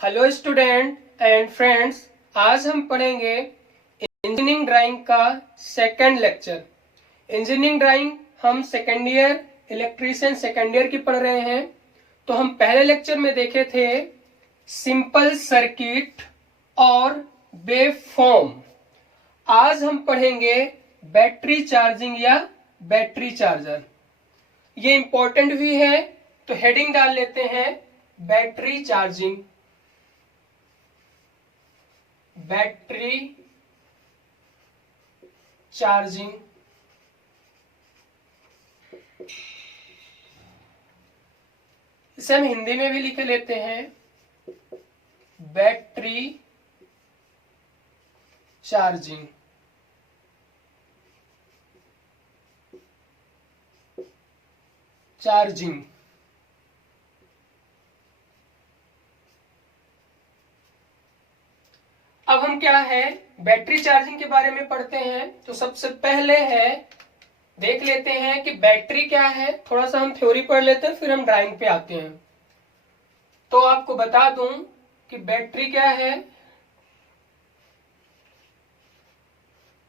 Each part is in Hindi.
हेलो स्टूडेंट एंड फ्रेंड्स, आज हम पढ़ेंगे इंजीनियरिंग ड्राइंग का सेकंड लेक्चर। इंजीनियरिंग ड्राइंग हम second year electrician second year की पढ़ रहे हैं। तो हम पहले लेक्चर में देखे थे सिंपल सर्किट और वेवफॉर्म। आज हम पढ़ेंगे बैटरी चार्जिंग या बैटरी चार्जर। ये इंपॉर्टेंट भी है, तो हेडिंग डाल लेते हैं बैटरी चार्जिंग। बैटरी चार्जिंग इसे हम हिंदी में भी लिख लेते हैं बैटरी चार्जिंग। चार्जिंग अब हम क्या है बैटरी चार्जिंग के बारे में पढ़ते हैं। तो सबसे पहले है देख लेते हैं कि बैटरी क्या है। थोड़ा सा हम थ्योरी पढ़ लेते हैं, फिर हम ड्राइंग पे आते हैं। तो आपको बता दूं कि बैटरी क्या है।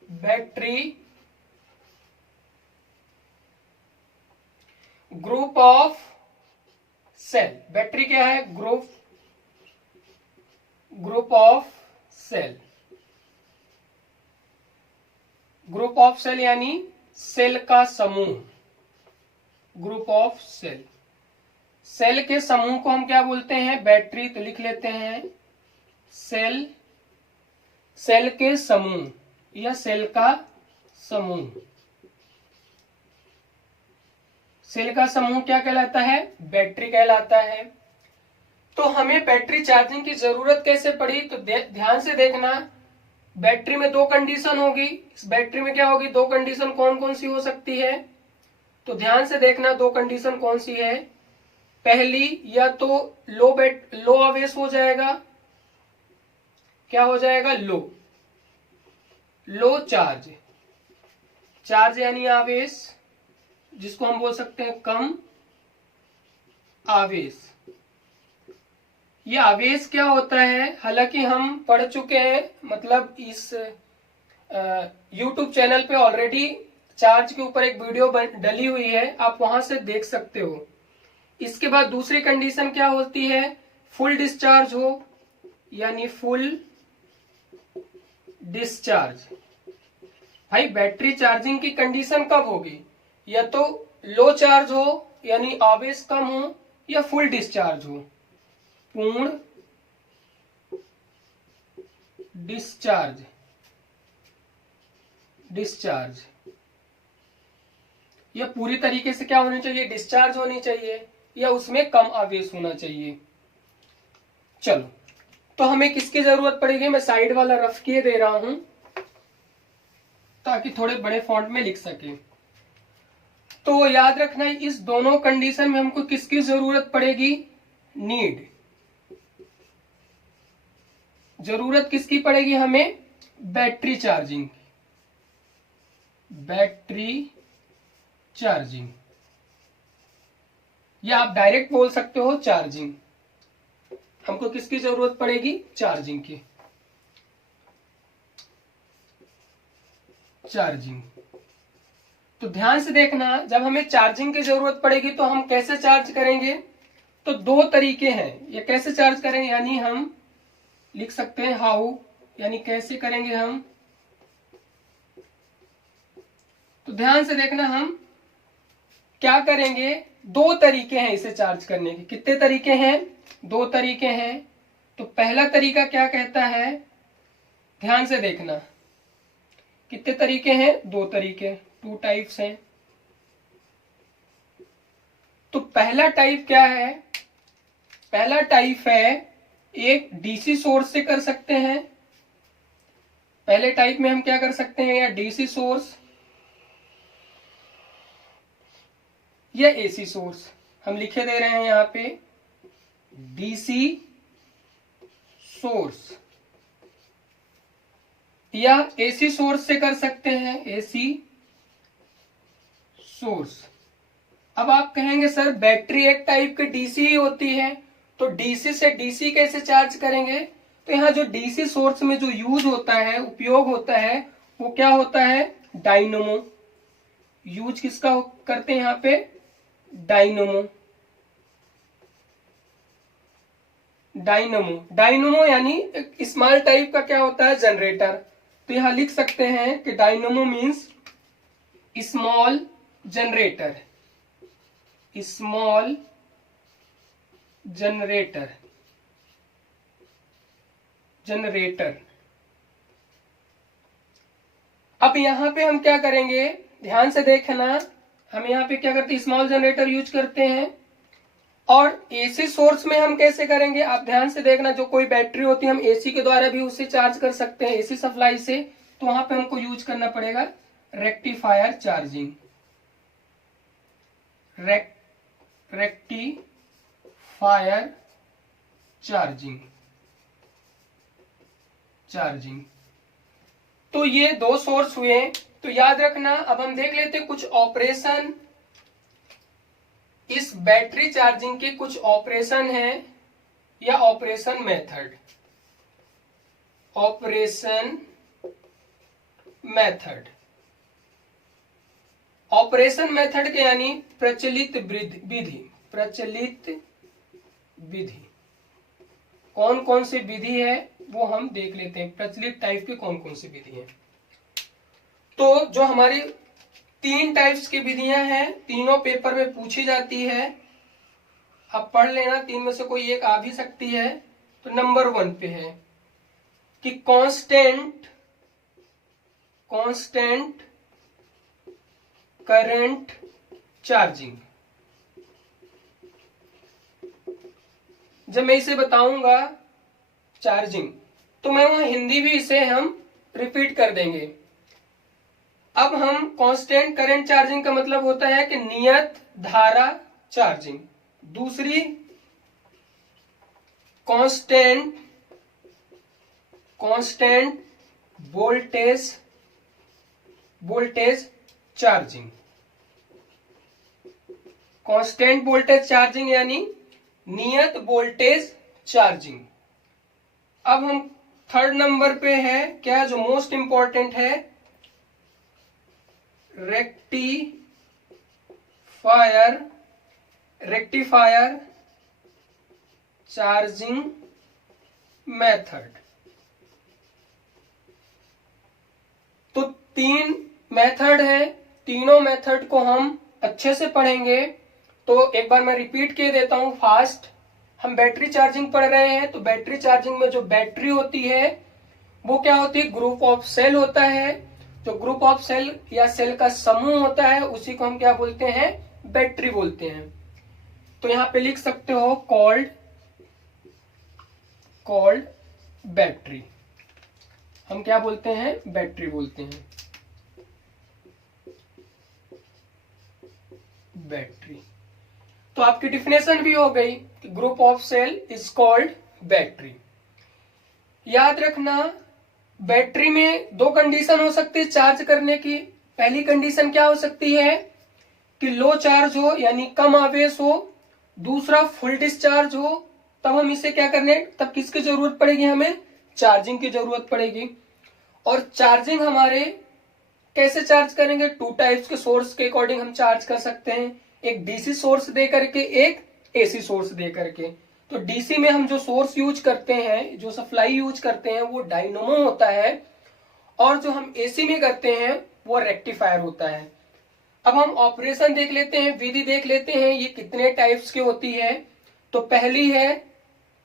Battery group of cell. Battery क्या है? Group of cell. Group of cell यानी सेल का समूह। ग्रुप ऑफ सेल, सेल के समूह को हम क्या बोलते हैं? बैटरी। तो लिख लेते हैं सेल। सेल के समूह या सेल का समूह। सेल का समूह क्या कहलाता है? बैटरी कहलाता है। तो हमें बैटरी चार्जिंग की जरूरत कैसे पड़ी? तो ध्यान से देखना। बैटरी में दो कंडीशन होगी। इस बैटरी में क्या होगी? दो कंडीशन। कौन कौन सी हो सकती है? तो ध्यान से देखना, दो कंडीशन कौन सी है। पहली, या तो लो आवेश हो जाएगा। क्या हो जाएगा? लो चार्ज। चार्ज यानी आवेश, जिसको हम बोल सकते हैं कम आवेश। ये आवेश क्या होता है? हालांकि हम पढ़ चुके हैं, मतलब इस YouTube चैनल पे ऑलरेडी चार्ज के ऊपर एक वीडियो डली हुई है, आप वहां से देख सकते हो। इसके बाद दूसरी कंडीशन क्या होती है? फुल डिस्चार्ज हो, यानी फुल डिस्चार्ज। भाई बैटरी चार्जिंग की कंडीशन कब होगी? या तो लो चार्ज हो यानी आवेश कम हो, या फुल डिस्चार्ज हो, पूर्ण डिस्चार्ज। यह पूरी तरीके से क्या होनी चाहिए? डिस्चार्ज होनी चाहिए, या उसमें कम आवेश होना चाहिए। चलो, तो हमें किसकी जरूरत पड़ेगी? मैं साइड वाला रफ किए दे रहा हूं ताकि थोड़े बड़े फॉन्ट में लिख सके। तो याद रखना, इस दोनों कंडीशन में हमको किसकी जरूरत पड़ेगी? नीड। जरूरत किसकी पड़ेगी हमें? Battery charging. बैटरी चार्जिंग, या आप डायरेक्ट बोल सकते हो चार्जिंग। हमको किसकी जरूरत पड़ेगी? चार्जिंग की। चार्जिंग। तो ध्यान से देखना, जब हमें चार्जिंग की जरूरत पड़ेगी तो हम कैसे चार्ज करेंगे? तो दो तरीके हैं। ये कैसे चार्ज करेंगे, यानी हम लिख सकते हैं हाउ, यानी कैसे करेंगे हम। तो ध्यान से देखना, हम क्या करेंगे? दो तरीके हैं इसे चार्ज करने के। कितने तरीके हैं? दो तरीके हैं। तो पहला तरीका क्या कहता है? ध्यान से देखना, कितने तरीके हैं? दो तरीके, टू टाइप्स हैं। तो पहला टाइप क्या है? पहला टाइप है एक डीसी सोर्स से कर सकते हैं। पहले टाइप में हम क्या कर सकते हैं? या डीसी सोर्स या एसी सोर्स। हम लिखे दे रहे हैं यहां पे डीसी सोर्स, या एसी सोर्स से कर सकते हैं। AC source. अब आप कहेंगे सर बैटरी एक टाइप की डीसी ही होती है, तो डीसी से डीसी कैसे चार्ज करेंगे? तो यहाँ जो डीसी सोर्स में जो यूज होता है, उपयोग होता है, वो क्या होता है? डायनमो। यूज किसका करते हैं यहाँ पे? डायनमो। डायनमो, डायनमो यानी एक स्मॉल टाइप का क्या होता है? जनरेटर। तो यहां लिख सकते हैं कि dynamo means small generator. Small generator, generator. अब यहां पे हम क्या करेंगे, ध्यान से देखना, हम यहां पे क्या करते हैं? स्मॉल जनरेटर यूज करते हैं। और एसी सोर्स में हम कैसे करेंगे? आप ध्यान से देखना, जो कोई बैटरी होती है हम एसी के द्वारा भी उसे चार्ज कर सकते हैं, एसी सप्लाई से। तो वहां पे हमको यूज करना पड़ेगा rectifier charging. Rectifier charging, charging. तो ये दो सोर्स हुए। तो याद रखना, अब हम देख लेते हैं कुछ ऑपरेशन, इस बैटरी चार्जिंग के कुछ ऑपरेशन हैं या operation method. Operation method, operation method के यानी प्रचलित विधि। प्रचलित विधि कौन कौन सी विधि है वो हम देख लेते हैं। प्रचलित टाइप की कौन कौन सी विधि है? तो जो हमारी 3 टाइप्स की विधियां हैं, तीनों पेपर में पूछी जाती है। आप पढ़ लेना, 3 में से कोई एक आ भी सकती है। तो नंबर 1 पे है कि कांस्टेंट करंट चार्जिंग। जब मैं इसे बताऊंगा चार्जिंग, तो मैं वहां हिंदी भी इसे हम रिपीट कर देंगे। अब हम कांस्टेंट करंट चार्जिंग का मतलब होता है कि नियत धारा चार्जिंग। दूसरी constant voltage charging. Constant voltage charging यानी नियत वोल्टेज चार्जिंग। अब हम थर्ड नंबर पे है क्या, जो मोस्ट इंपॉर्टेंट है, रेक्टिफायर चार्जिंग मेथड। तो 3 मेथड है, तीनों मेथड को हम अच्छे से पढ़ेंगे। तो एक बार मैं रिपीट किए देता हूं फास्ट। हम बैटरी चार्जिंग पढ़ रहे हैं, तो बैटरी चार्जिंग में जो बैटरी होती है वो क्या होती है? ग्रुप ऑफ सेल होता है। जो ग्रुप ऑफ सेल या सेल का समूह होता है उसी को हम क्या बोलते हैं? बैटरी बोलते हैं। तो यहां पे लिख सकते हो कॉल्ड बैटरी। हम क्या बोलते हैं? बैटरी बोलते हैं, बैटरी। तो आपकी डिफिनेशन भी हो गई, group of cell is called battery. याद रखना, बैटरी में 2 कंडीशन हो सकती है चार्ज करने की। पहली कंडीशन क्या हो सकती है कि लो चार्ज हो यानी कम आवेश हो। दूसरा फुल डिस्चार्ज हो। तब हम इसे क्या करने, तब किसकी जरूरत पड़ेगी? हमें चार्जिंग की जरूरत पड़ेगी। और चार्जिंग हमारे कैसे चार्ज करेंगे? 2 टाइप्स के सोर्स के अकॉर्डिंग हम चार्ज कर सकते हैं, एक डीसी सोर्स दे करके, एक एसी सोर्स दे करके। तो डीसी में हम जो सोर्स यूज करते हैं, जो सप्लाई यूज करते हैं, वो डायनमो होता है। और जो हम एसी में करते हैं वो रेक्टिफायर होता है। अब हम ऑपरेशन देख लेते हैं, विधि देख लेते हैं, ये कितने टाइप्स की होती है। तो पहली है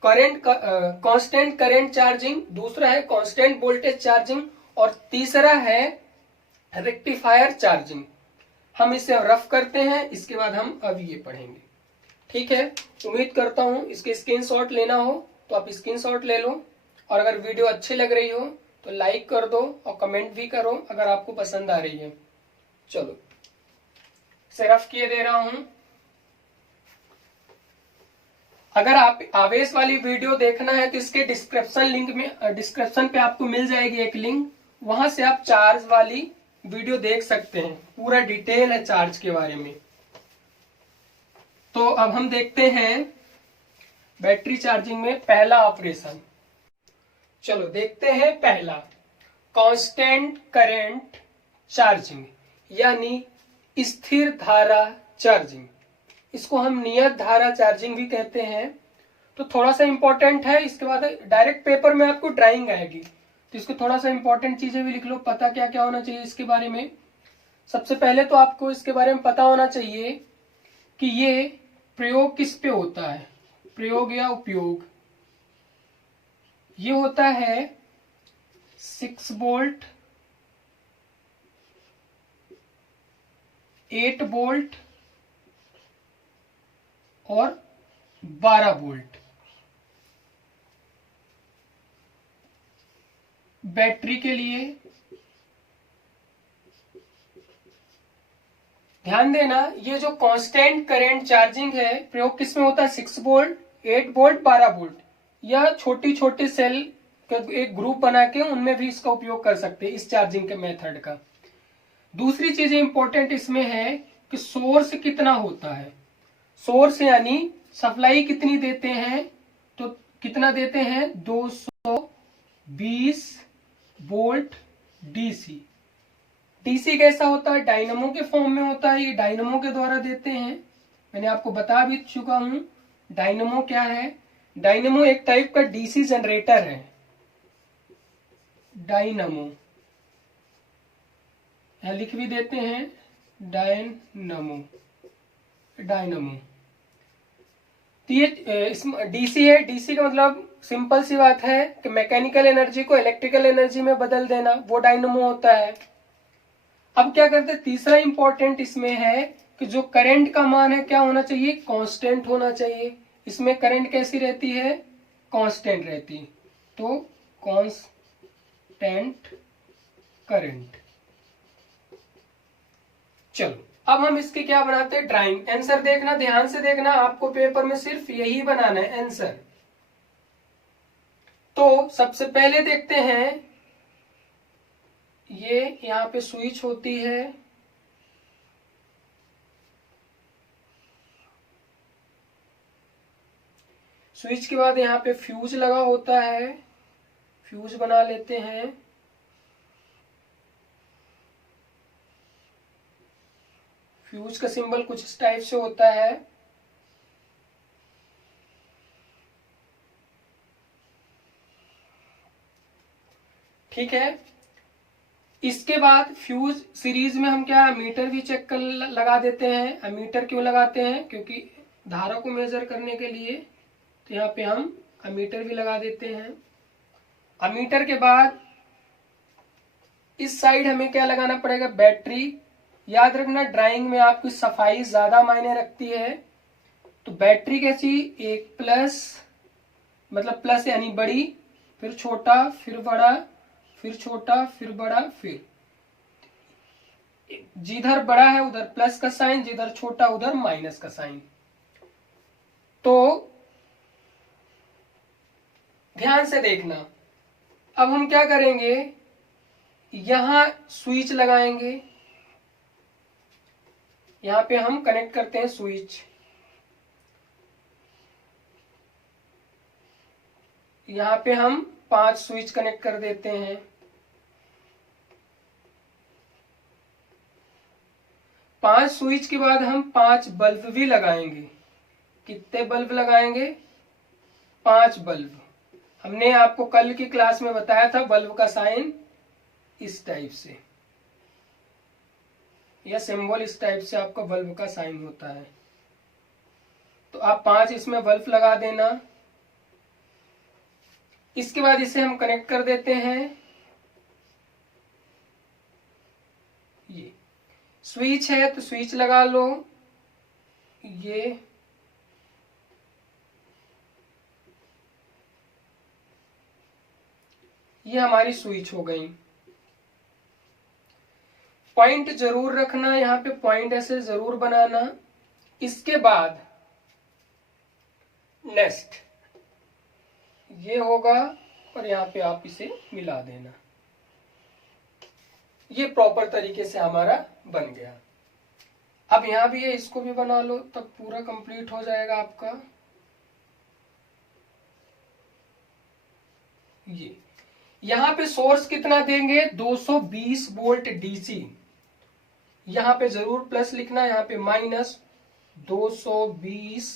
कांस्टेंट करंट चार्जिंग, दूसरा है कांस्टेंट वोल्टेज चार्जिंग, और तीसरा है रेक्टिफायर चार्जिंग। हम इसे रफ करते हैं, इसके बाद हम अब ये पढ़ेंगे। ठीक है, उम्मीद करता हूं इसके स्क्रीनशॉट लेना हो तो आप स्क्रीनशॉट ले लो। और अगर वीडियो अच्छी लग रही हो तो लाइक कर दो और कमेंट भी करो अगर आपको पसंद आ रही है। चलो, इसे रफ किए दे रहा हूं। अगर आप आवेश वाली वीडियो देखना है तो इसके डिस्क्रिप्शन पे आपको मिल जाएगी एक लिंक, वहां से आप चार्ज वाली वीडियो देख सकते हैं। पूरा डिटेल है चार्ज के बारे में। तो अब हम देखते हैं बैटरी चार्जिंग में पहला ऑपरेशन। चलो देखते हैं पहला, कांस्टेंट करंट चार्जिंग यानी स्थिर धारा चार्जिंग। इसको हम नियत धारा चार्जिंग भी कहते हैं। तो थोड़ा सा इंपॉर्टेंट है, इसके बाद डायरेक्ट पेपर में आपको ड्राइंग आएगी, तो इसको थोड़ा सा इंपॉर्टेंट चीजें भी लिख लो, पता क्या क्या होना चाहिए इसके बारे में। सबसे पहले तो आपको इसके बारे में पता होना चाहिए कि ये प्रयोग किस पे होता है, प्रयोग या उपयोग। ये होता है 6 वोल्ट, 8 वोल्ट और 12 वोल्ट बैटरी के लिए। ध्यान देना, ये जो कांस्टेंट करंट चार्जिंग है प्रयोग किस में होता है, 6 वोल्ट, 8 वोल्ट, 12 वोल्ट। यह छोटी छोटी सेल का एक ग्रुप बना के उनमें भी इसका उपयोग कर सकते हैं, इस चार्जिंग के मेथड का। दूसरी चीज इंपॉर्टेंट इसमें है कि सोर्स कितना होता है। सोर्स यानी सप्लाई कितनी देते हैं, तो कितना देते हैं, 220 वोल्ट डीसी। डीसी कैसा होता है, डायनमो के फॉर्म में होता है, ये डायनमो के द्वारा देते हैं। मैंने आपको बता भी चुका हूं डायनमो क्या है। डायनमो एक टाइप का डीसी जनरेटर है। डायनमो यहां लिख भी देते हैं, डायनमो, डायनमो। तो ये डीसी है। डीसी का मतलब सिंपल सी बात है कि मैकेनिकल एनर्जी को इलेक्ट्रिकल एनर्जी में बदल देना, वो डायनमो होता है। अब क्या करते हैं, तीसरा इंपॉर्टेंट इसमें है कि जो करंट का मान है क्या होना चाहिए, कांस्टेंट होना चाहिए। इसमें करंट कैसी रहती है, कांस्टेंट रहती है, तो कांस्टेंट करंट। चलो अब हम इसके क्या बनाते हैं, ड्राइंग। आंसर देखना, ध्यान से देखना, आपको पेपर में सिर्फ यही बनाना है आंसर। तो सबसे पहले देखते हैं, ये यहां पे स्विच होती है, स्विच के बाद यहाँ पे फ्यूज लगा होता है, फ्यूज बना लेते हैं। फ्यूज का सिंबल कुछ इस टाइप से होता है। ठीक है, इसके बाद फ्यूज सीरीज में हम क्या अमीटर भी चेक कर लगा देते हैं। अमीटर क्यों लगाते हैं, क्योंकि धारा को मेजर करने के लिए, तो यहाँ पे हम अमीटर भी लगा देते हैं। अमीटर के बाद इस साइड हमें क्या लगाना पड़ेगा, बैटरी। याद रखना ड्राइंग में आपकी सफाई ज्यादा मायने रखती है। तो बैटरी कैसी, एक प्लस, मतलब प्लस यानी बड़ी, फिर छोटा, फिर बड़ा, फिर छोटा, फिर बड़ा, फिर जिधर बड़ा है उधर प्लस का साइन, जिधर छोटा उधर माइनस का साइन। तो ध्यान से देखना, अब हम क्या करेंगे, यहां स्विच लगाएंगे, यहां पे हम कनेक्ट करते हैं स्विच। यहां पे हम 5 स्विच कनेक्ट कर देते हैं। 5 स्विच के बाद हम 5 बल्ब भी लगाएंगे। कितने बल्ब लगाएंगे, 5 बल्ब। हमने आपको कल की क्लास में बताया था बल्ब का साइन इस टाइप से, यह सिंबल इस टाइप से आपका बल्ब का साइन होता है। तो आप 5 इसमें बल्ब लगा देना। इसके बाद इसे हम कनेक्ट कर देते हैं। ये स्विच है तो स्विच लगा लो। ये हमारी स्विच हो गई। पॉइंट जरूर रखना, यहाँ पे पॉइंट ऐसे जरूर बनाना। इसके बाद नेक्स्ट ये होगा और यहाँ पे आप इसे मिला देना। ये प्रॉपर तरीके से हमारा बन गया। अब यहाँ भी है, इसको भी बना लो, तब पूरा कंप्लीट हो जाएगा आपका। ये यहां पे सोर्स कितना देंगे, 220 वोल्ट डीसी। यहां पे जरूर प्लस लिखना, यहां पे माइनस 220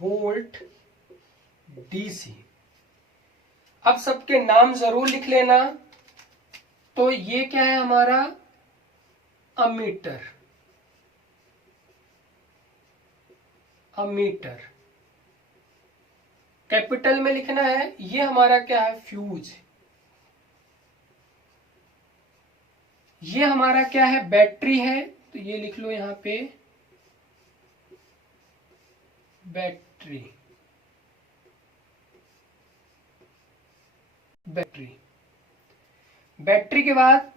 वोल्ट डीसी। अब सबके नाम जरूर लिख लेना। तो ये क्या है हमारा, अमीटर। अमीटर कैपिटल में लिखना है। ये हमारा क्या है, फ्यूज। ये हमारा क्या है, बैटरी है। तो ये लिख लो यहां पे बैटरी। बैटरी बैटरी के बाद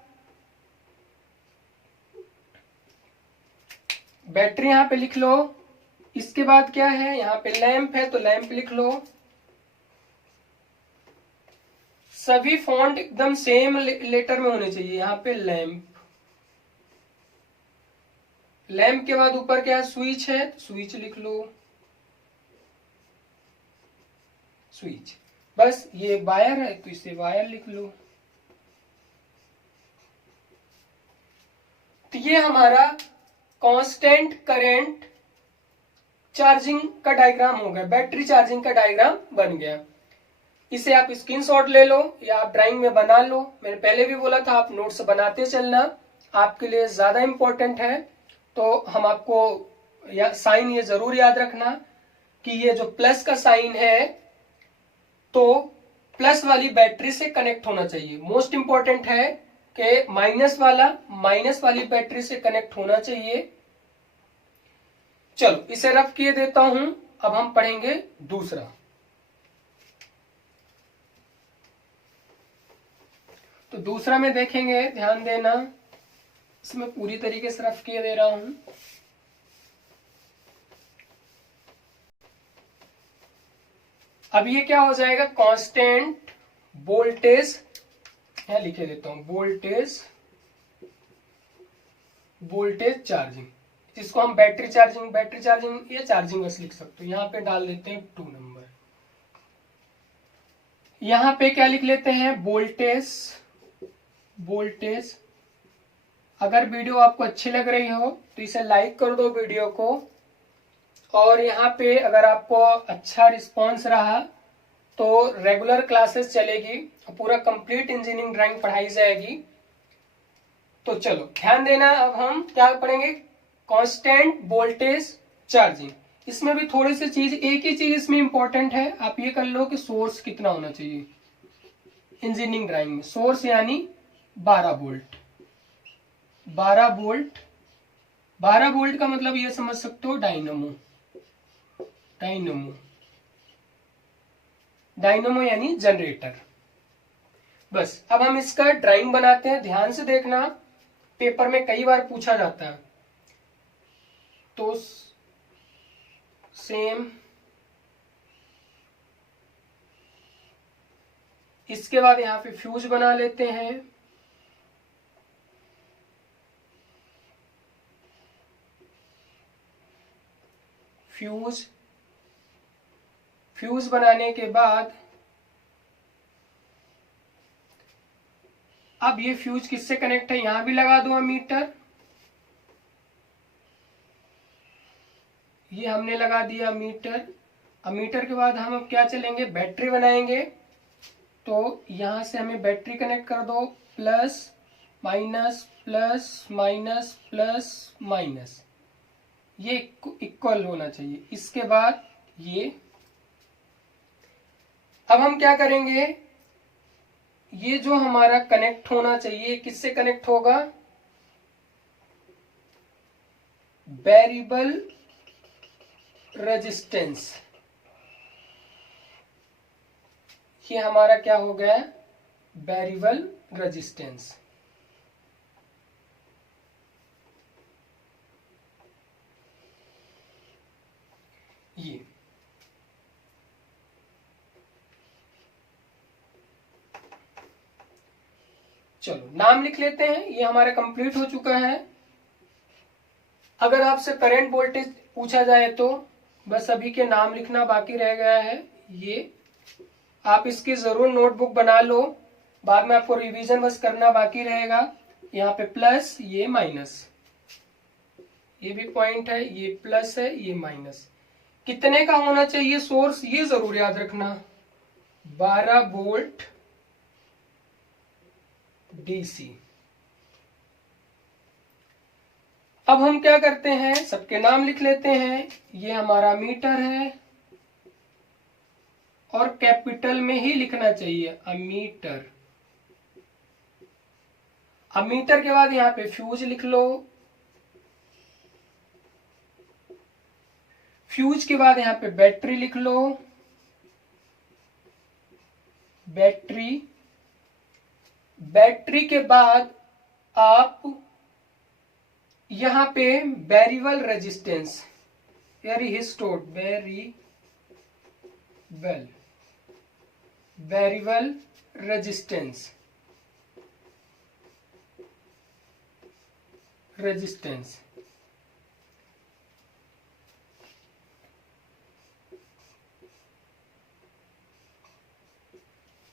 बैटरी यहां पे लिख लो। इसके बाद क्या है, यहां पे लैंप है तो लैंप लिख लो। सभी फॉन्ट एकदम सेम लेटर में होने चाहिए। यहां पे लैंप। लैंप के बाद ऊपर क्या है, स्विच है तो स्विच लिख लो, स्विच। बस ये वायर है तो इसे वायर लिख लो। तो ये हमारा कांस्टेंट करंट चार्जिंग का डायग्राम हो गया, बैटरी चार्जिंग का डायग्राम बन गया। इसे आप स्क्रीनशॉट ले लो या आप ड्राइंग में बना लो। मैंने पहले भी बोला था आप नोट्स बनाते चलना, आपके लिए ज्यादा इंपॉर्टेंट है। तो हम आपको साइन ये जरूर याद रखना कि ये जो प्लस का साइन है तो प्लस वाली बैटरी से कनेक्ट होना चाहिए। मोस्ट इंपॉर्टेंट है कि माइनस वाली बैटरी से कनेक्ट होना चाहिए। चलो इसे रफ किए देता हूं। अब हम पढ़ेंगे दूसरा। तो दूसरा में देखेंगे, ध्यान देना, इसमें पूरी तरीके से रफ किए दे रहा हूं। अब ये क्या हो जाएगा, कांस्टेंट वोल्टेज, यहां लिखे देता हूं, वोल्टेज चार्जिंग, जिसको हम बैटरी चार्जिंग या चार्जिंग बस लिख सकते हो। यहां पे डाल देते हैं 2 नंबर। यहां पे क्या लिख लेते हैं, वोल्टेज। अगर वीडियो आपको अच्छी लग रही हो तो इसे लाइक कर दो वीडियो को। और यहाँ पे अगर आपको अच्छा रिस्पॉन्स रहा तो रेगुलर क्लासेस चलेगी, पूरा कंप्लीट इंजीनियरिंग ड्राइंग पढ़ाई जाएगी। तो चलो ध्यान देना, अब हम क्या पढ़ेंगे, कांस्टेंट वोल्टेज चार्जिंग। इसमें भी थोड़ी सी चीज, एक ही चीज इसमें इंपॉर्टेंट है, आप ये कर लो कि सोर्स कितना होना चाहिए इंजीनियरिंग ड्राइंग में। सोर्स यानी 12 वोल्ट। 12 वोल्ट का मतलब ये समझ सकते हो, डायनमो यानी जनरेटर। बस अब हम इसका ड्राइंग बनाते हैं। ध्यान से देखना, पेपर में कई बार पूछा जाता है। तो सेम, इसके बाद यहां पे फ्यूज बना लेते हैं। फ्यूज बनाने के बाद अब ये फ्यूज किससे कनेक्ट है, यहां भी लगा दो अमीटर। ये हमने लगा दिया अमीटर। अमीटर के बाद हम अब क्या चलेंगे, बैटरी बनाएंगे। तो यहां से हमें बैटरी कनेक्ट कर दो, plus minus plus minus plus minus, ये इक्वल होना चाहिए। इसके बाद ये, अब हम क्या करेंगे, ये जो हमारा कनेक्ट होना चाहिए किससे कनेक्ट होगा, वेरिएबल रेजिस्टेंस। ये हमारा क्या हो गया, वेरिएबल रेजिस्टेंस। ये चलो नाम लिख लेते हैं। ये हमारा कंप्लीट हो चुका है। अगर आपसे करंट वोल्टेज पूछा जाए तो बस अभी के नाम लिखना बाकी रह गया है। ये आप इसकी जरूर नोटबुक बना लो, बाद में आपको रिवीजन बस करना बाकी रहेगा। यहाँ पे प्लस, ये माइनस, ये भी पॉइंट है, ये प्लस है, ये माइनस। कितने का होना चाहिए सोर्स, ये जरूर याद रखना, 12 वोल्ट डीसी। अब हम क्या करते हैं, सबके नाम लिख लेते हैं। ये हमारा मीटर है और कैपिटल में ही लिखना चाहिए, अमीटर। अमीटर के बाद यहाँ पे फ्यूज लिख लो, फ्यूज के बाद यहाँ पे बैटरी लिख लो, बैटरी। बैटरी के बाद आप यहां पे वेरिएबल रेजिस्टेंस, वेरिएबल रेजिस्टेंस,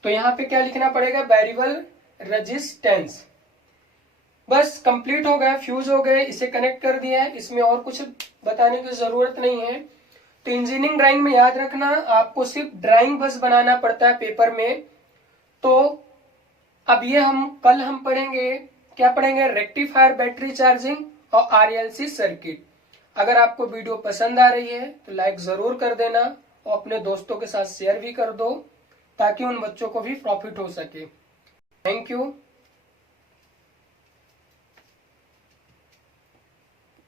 तो यहां पे क्या लिखना पड़ेगा, वेरिएबल रेजिस्टेंस। बस कंप्लीट हो गया, फ्यूज हो गए, इसे कनेक्ट कर दिया है, इसमें और कुछ बताने की जरूरत नहीं है। तो इंजीनियरिंग ड्राइंग में याद रखना, आपको सिर्फ ड्राइंग बस बनाना पड़ता है पेपर में। तो अब ये कल हम पढ़ेंगे, क्या पढ़ेंगे, रेक्टिफायर, बैटरी चार्जिंग और आरएलसी सर्किट। अगर आपको वीडियो पसंद आ रही है तो लाइक जरूर कर देना और अपने दोस्तों के साथ शेयर भी कर दो, ताकि उन बच्चों को भी प्रॉफिट हो सके। Thank you.